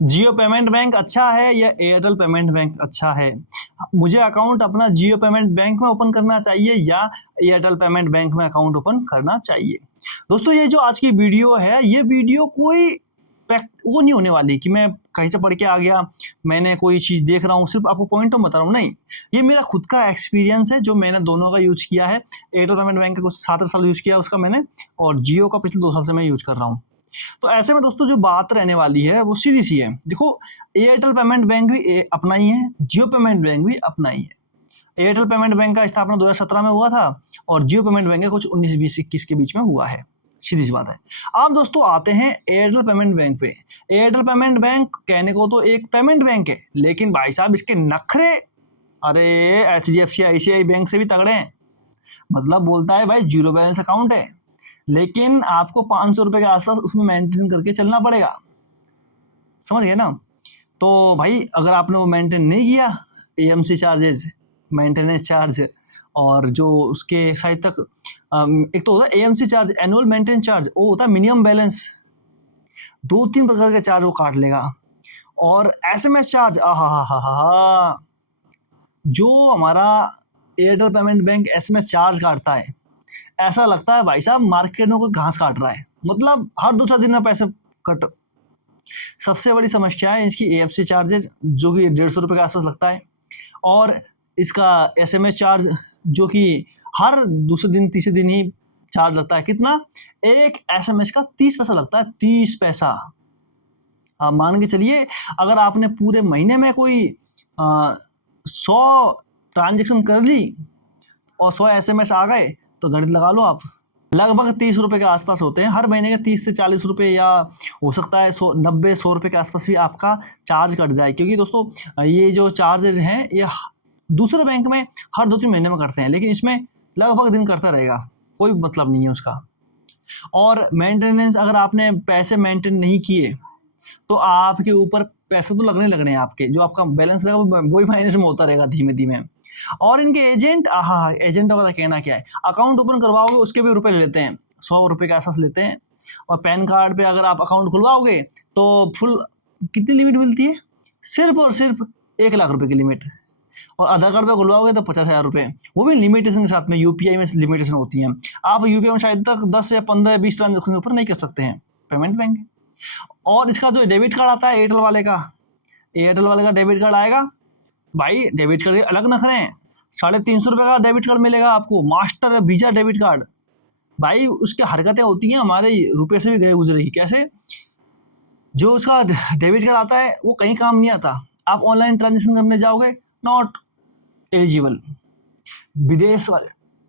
जियो payment bank अच्छा है या एयरटेल पेमेंट बैंक अच्छा है? मुझे अकाउंट अपना जियो पेमेंट बैंक में ओपन करना चाहिए या एयरटेल पेमेंट बैंक में अकाउंट ओपन करना चाहिए? दोस्तों, ये जो आज की वीडियो है, ये वीडियो कोई वो नहीं होने वाली कि मैं कहीं से पढ़ के आ गया, मैंने कोई चीज़ देख रहा हूँ, सिर्फ आपको पॉइंट तो बता रहा हूँ, नहीं। ये मेरा खुद का एक्सपीरियंस है, जो मैंने दोनों का यूज़ किया है। एयरटेल पेमेंट बैंक का कुछ 7 साल यूज़ किया उसका मैंने, और जियो का पिछले 2 साल से मैं यूज़ कर रहा हूँ। तो ऐसे में दोस्तों, जो बात रहने वाली है वो सीधी सी है। देखो, एयरटेल पेमेंट बैंक भी अपना ही है, जियो पेमेंट बैंक भी अपना ही है। एयरटेल पेमेंट बैंक का स्थापना 2017 में हुआ था और जियो पेमेंट बैंक का कुछ 19, 20, 21 के बीच में हुआ है। सीधी सी बात है। अब दोस्तों आते हैं एयरटेल पेमेंट बैंक पे। एयरटेल पेमेंट बैंक कहने को तो एक पेमेंट बैंक है, लेकिन भाई साहब इसके नखरे, अरे HDFC ICICI बैंक से भी तगड़े हैं। मतलब बोलता है भाई जीरो बैलेंस अकाउंट है, लेकिन आपको 500 रुपए के आसपास उसमें मेंटेन करके चलना पड़ेगा। समझ गए ना? तो भाई अगर आपने वो मेंटेन नहीं किया, AMC चार्जेस, मेंटेनेंस चार्ज, और जो उसके शायद तक एक तो होता है AMC charge, annual maintenance charge, वो होता है मिनिमम बैलेंस, 2-3 प्रकार के चार्ज वो काट लेगा। और SMS चार्ज, आहा, जो हमारा Airtel payment bank SMS charge काटता है, ऐसा लगता है भाई साहब मार्केट में कोई घास काट रहा है। मतलब हर दूसरा दिन में पैसे कट। सबसे बड़ी समस्या है इसकी AFC चार्जेस, जो कि 150 रुपये के आसपास लगता है, और इसका SMS चार्ज, जो कि हर दूसरे दिन तीसरे दिन ही चार्ज लगता है। कितना? एक SMS का 30 पैसा लगता है, 30 पैसा। आप मान के चलिए, अगर आपने पूरे महीने में कोई 100 ट्रांजेक्शन कर ली और 100 SMS आ गए, तो गणित लगा लो आप, लगभग 30 रुपये के आसपास होते हैं। हर महीने के 30 से 40 रुपये, या हो सकता है 90-100 रुपये के आसपास भी आपका चार्ज कट जाए। क्योंकि दोस्तों ये जो चार्जेज हैं, ये दूसरे बैंक में हर 2-3 महीने में करते हैं, लेकिन इसमें लगभग दिन करता रहेगा, कोई मतलब नहीं है उसका। और मेंटेनेंस, अगर आपने पैसे मेंटेन नहीं किए तो आपके ऊपर पैसे तो लगने हैं आपके, जो आपका बैलेंस रहेगा वही माइनस में होता रहेगा धीमे धीमे। और इनके एजेंट, एजेंट का कहना क्या है, अकाउंट ओपन करवाओगे उसके भी रुपए ले लेते हैं, 100 रुपये के आसपास लेते हैं। और पैन कार्ड पे अगर आप अकाउंट खुलवाओगे तो फुल कितनी लिमिट मिलती है? सिर्फ और सिर्फ 1 लाख रुपए की लिमिट। और आधार कार्ड पे खुलवाओगे तो 50,000 रुपये, वो भी लिमिटेशन के साथ में। UPI में लिमिटेशन होती है, आप UPI में शायद तक 10 या 15 या 20 ट्रांजेक्शन के ऊपर नहीं कर सकते हैं, पेमेंट बैंक। और इसका जो डेबिट कार्ड आता है एयरटेल वाले का डेबिट कार्ड आएगा, भाई डेबिट कार्ड के अलग नखरे हैं। 350 रुपये का डेबिट कार्ड मिलेगा आपको, मास्टर वीजा डेबिट कार्ड। भाई उसकी हरकतें होती हैं हमारे रुपये से भी गए गुजरे ही। कैसे? जो उसका डेबिट कार्ड आता है वो कहीं काम नहीं आता। आप ऑनलाइन ट्रांजेक्शन करने जाओगे, नॉट एलिजिबल। विदेश वाले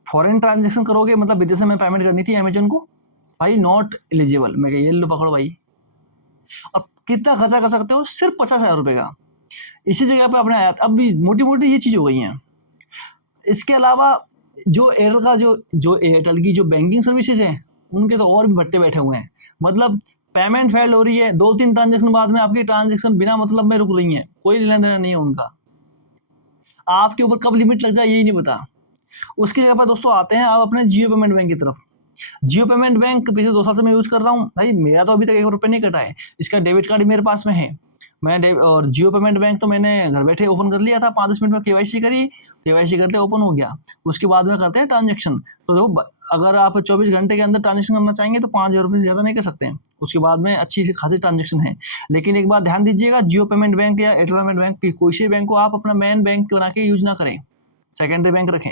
फॉरेन ट्रांजेक्शन करोगे, मतलब विदेश में पेमेंट करनी थी अमेजन को, भाई नॉट एलिजिबल। मैं ये लो पकड़ो भाई। अब कितना खर्चा कर सकते हो? सिर्फ 50,000 रुपये का। इसी जगह पे अपने आया, अब भी मोटी मोटी ये चीज़ हो गई हैं। इसके अलावा जो एयरटेल का जो एयरटेल की जो बैंकिंग सर्विसेज हैं, उनके तो और भी भट्टे बैठे हुए हैं। मतलब पेमेंट फेल हो रही है, 2-3 ट्रांजेक्शन बाद में आपकी ट्रांजेक्शन बिना मतलब में रुक रही हैं, कोई लेना देना नहीं है उनका। आपके ऊपर कब लिमिट लग जाए यही नहीं पता। उसकी जगह पर दोस्तों आते हैं आप अपने जियो पेमेंट बैंक की तरफ। जियो पेमेंट बैंक पिछले 2 साल से मैं यूज़ कर रहा हूँ भाई, मेरा तो अभी तक 1 रुपये नहीं कटा है। इसका डेबिट कार्ड मेरे पास में है। और जियो पेमेंट बैंक तो मैंने घर बैठे ओपन कर लिया था, 5-10 मिनट में KYC करी, KYC करते ओपन हो गया। उसके बाद में करते हैं ट्रांजेक्शन। तो देखो, अगर आप 24 घंटे के अंदर ट्रांजेक्शन करना चाहेंगे तो 5,000 रुपये से ज़्यादा नहीं कर सकते हैं। उसके बाद में अच्छी खासी ट्रांजेक्शन है। लेकिन एक बात ध्यान दीजिएगा, जियो पेमेंट बैंक या एयरटेल पेमेंट बैंक की कोई से बैंक को आप अपना मेन बैंक बना के यूज ना करें, सेकेंडरी बैंक रखें,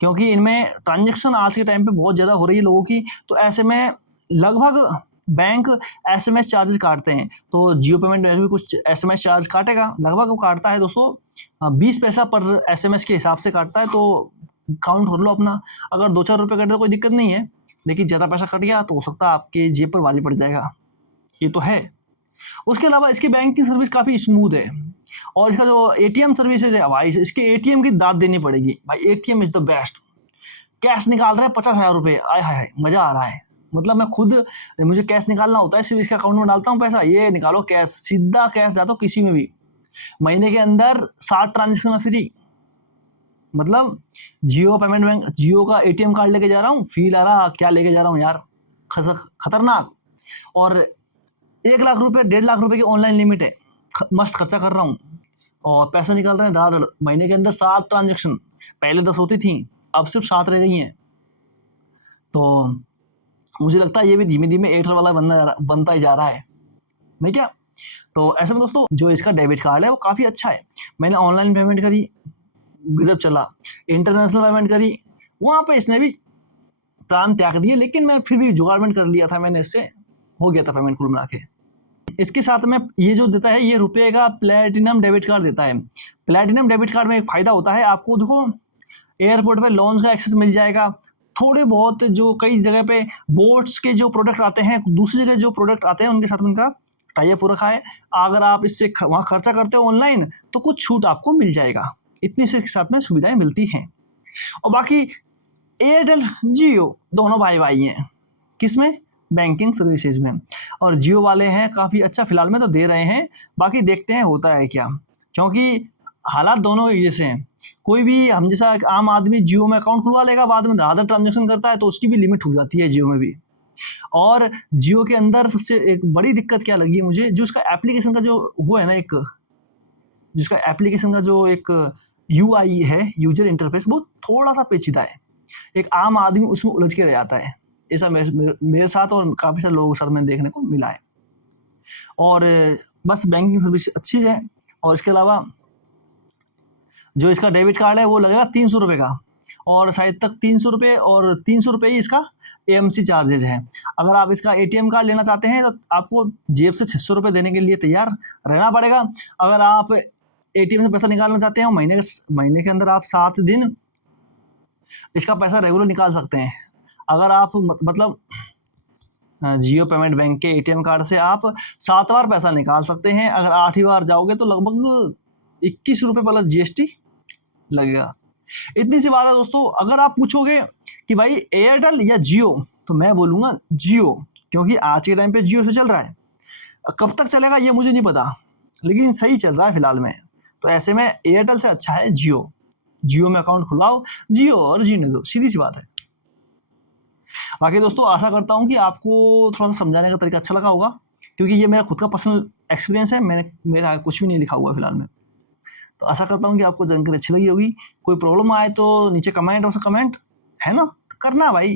क्योंकि इनमें ट्रांजेक्शन आज के टाइम पे बहुत ज़्यादा हो रही है लोगों की। तो ऐसे में लगभग बैंक SMS चार्जेस काटते हैं। तो जियो पेमेंट बैंक भी कुछ SMS चार्ज काटेगा, लगभग वो काटता है दोस्तों 20 पैसा पर SMS के हिसाब से काटता है। तो काउंट कर लो अपना, अगर 2-4 रुपये कटे तो कोई दिक्कत नहीं है, लेकिन ज़्यादा पैसा कट गया तो हो सकता है आपके जेब पर भारी पड़ जाएगा, ये तो है। उसके अलावा इसकी बैंकिंग सर्विस काफ़ी स्मूथ है। और इसका जो ATM सर्विसेज है भाई, इसके ATM की दाद देनी पड़ेगी भाई। ATM is the best. Cash निकाल रहे हैं 50,000 रुपये, आय हाय मज़ा आ रहा है। मतलब मैं खुद, मुझे कैश निकालना होता है, सिर्फ इसके अकाउंट में डालता हूँ पैसा, ये निकालो कैश, सीधा कैश जाता हूँ किसी में भी। महीने के अंदर 60 ट्रांजेक्शन फ्री। मतलब जियो पेमेंट बैंक, जियो का ATM कार्ड लेके जा रहा हूँ, फील आ रहा क्या लेके जा रहा हूँ यार, खतरनाक। और 1 लाख रुपये 1.5 लाख रुपये की ऑनलाइन लिमिट है। मस्त खर्चा कर रहा हूँ और पैसे निकल रहे हैं धड़ाधड़। महीने के अंदर 7 ट्रांजेक्शन, पहले 10 होती थी, अब सिर्फ 7 रह गई हैं। तो मुझे लगता है ये भी धीमे-धीमे एयरटेल वाला बनता ही जा रहा है, नहीं क्या? तो ऐसे में दोस्तों जो इसका डेबिट कार्ड है वो काफ़ी अच्छा है। मैंने ऑनलाइन पेमेंट करी, गज़ब चला। इंटरनेशनल पेमेंट करी, वहाँ पे इसने भी प्राण त्याग दिए, लेकिन मैं फिर भी जुगाड़मेंट कर लिया था मैंने, इससे हो गया था पेमेंट कुल मिला के। इसके साथ में ये जो देता है, ये रुपए का प्लैटिनम डेबिट कार्ड देता है। प्लैटिनम डेबिट कार्ड में एक फ़ायदा होता है, आपको देखो एयरपोर्ट पे लॉन्च का एक्सेस मिल जाएगा। थोड़े बहुत जो कई जगह पे बोट्स के जो प्रोडक्ट आते हैं, दूसरी जगह जो प्रोडक्ट आते हैं उनके साथ में इनका टाई अप हो रखा है। अगर आप इससे वहाँ खर्चा करते हो ऑनलाइन तो कुछ छूट आपको मिल जाएगा। इतनी से इसके साथ में सुविधाएं मिलती हैं। और बाकी एयरटेल जियो दोनों भाई हैं, किसमें? बैंकिंग सर्विसेज में। और जियो वाले हैं काफ़ी अच्छा, फिलहाल में तो दे रहे हैं, बाकी देखते हैं होता है क्या, क्योंकि हालात दोनों ही जैसे हैं। कोई भी हम जैसा आम आदमी जियो में अकाउंट खुलवा लेगा, बाद में ज़्यादा ट्रांजेक्शन करता है तो उसकी भी लिमिट हो जाती है जियो में भी। और जियो के अंदर सबसे एक बड़ी दिक्कत क्या लगी मुझे, जो उसका एप्लीकेशन का जो वो है ना, एक जिसका एप्लीकेशन का जो एक यूआई है, यूजर इंटरफेस, वो थोड़ा सा पेचीदा है। एक आम आदमी उसमें उलझ के रह जाता है। ऐसा मेरे साथ और काफ़ी सारे लोगों के साथ मैंने देखने को मिला है। और बस बैंकिंग सर्विस अच्छी है। और इसके अलावा जो इसका डेबिट कार्ड है वो लगेगा 300 रुपये का, और शायद तक 300 रुपये, और 300 रुपये ही इसका एएमसी चार्जेज है। अगर आप इसका एटीएम कार्ड लेना चाहते हैं तो आपको जेब से 600 रुपये देने के लिए तैयार रहना पड़ेगा। अगर आप एटीएम से पैसा निकालना चाहते हैं, महीने के अंदर आप 7 दिन इसका पैसा रेगुलर निकाल सकते हैं। अगर आप मतलब जियो पेमेंट बैंक के एटीएम कार्ड से आप 7 बार पैसा निकाल सकते हैं। अगर 8वीं बार जाओगे तो लगभग 21 रुपये प्लस जीएसटी लगेगा। इतनी सी बात है दोस्तों। अगर आप पूछोगे कि भाई एयरटेल या जियो, तो मैं बोलूँगा जियो, क्योंकि आज के टाइम पे जियो से चल रहा है। कब तक चलेगा ये मुझे नहीं पता, लेकिन सही चल रहा है फिलहाल में। तो ऐसे में एयरटेल से अच्छा है जियो। जियो में अकाउंट खुलवाओ, जियो और जीने दो, सीधी सी बात है। बाकी दोस्तों आशा करता हूँ कि आपको थोड़ा सा समझाने का तरीका अच्छा लगा होगा, क्योंकि ये मेरा खुद का पर्सनल एक्सपीरियंस है। मेरा कुछ भी नहीं लिखा हुआ है फिलहाल में। तो आशा करता हूँ कि आपको जानकारी अच्छी लगी होगी। कोई प्रॉब्लम आए तो नीचे कमेंट है ना, तो करना भाई।